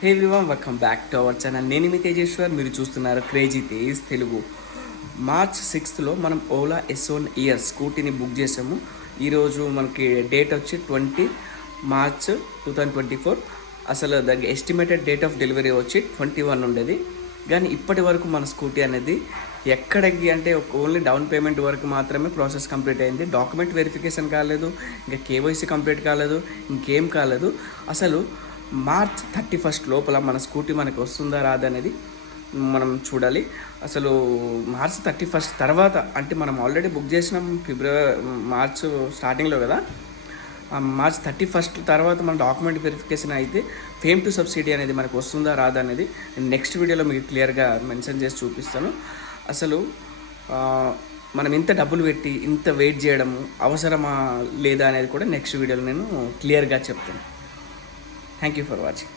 Hey everyone, welcome back to our channel. నేను మీ తేజేశ్వర్, మీరు చూస్తున్నారు crazy Tej Telugu. March 6th మనం ఓలా S1 స్కూటీని బుక్ చేసాము. ఈరోజు మనకి డేట్ వచ్చి 20 మార్చ్ 2024. అసలు దానికి ఎస్టిమేటెడ్ డేట్ ఆఫ్ డెలివరీ వచ్చి 21 ఉండేది. కానీ ఇప్పటి వరకు మన స్కూటీ అనేది ఎక్కడికి అంటే ఓన్లీ డౌన్ పేమెంట్ వరకు మాత్రమే ప్రాసెస్ కంప్లీట్ అయింది. డాక్యుమెంట్ వెరిఫికేషన్ కాలేదు, ఇంకా కేవైసీ కంప్లీట్ కాలేదు, ఇంకేం కాలేదు. అసలు మార్చ్ 31 లోపల మన స్కూటీ మనకి వస్తుందా రాదా అనేది మనం చూడాలి. అసలు మార్చ్ 31 తర్వాత అంటే మనం ఆల్రెడీ బుక్ చేసినాం మార్చ్ స్టార్టింగ్లో కదా. మార్చ్ 31 తర్వాత మన డాక్యుమెంట్ వెరిఫికేషన్ అయితే ఫేమ్ టు సబ్సిడీ అనేది మనకు వస్తుందా రాదా అనేది నెక్స్ట్ వీడియోలో మీకు క్లియర్గా మెన్షన్ చేసి చూపిస్తాను. అసలు మనం ఇంత డబ్బులు పెట్టి ఇంత వెయిట్ చేయడము అవసరమా లేదా అనేది కూడా నెక్స్ట్ వీడియోలో నేను క్లియర్గా చెప్తాను. Thank you for watching.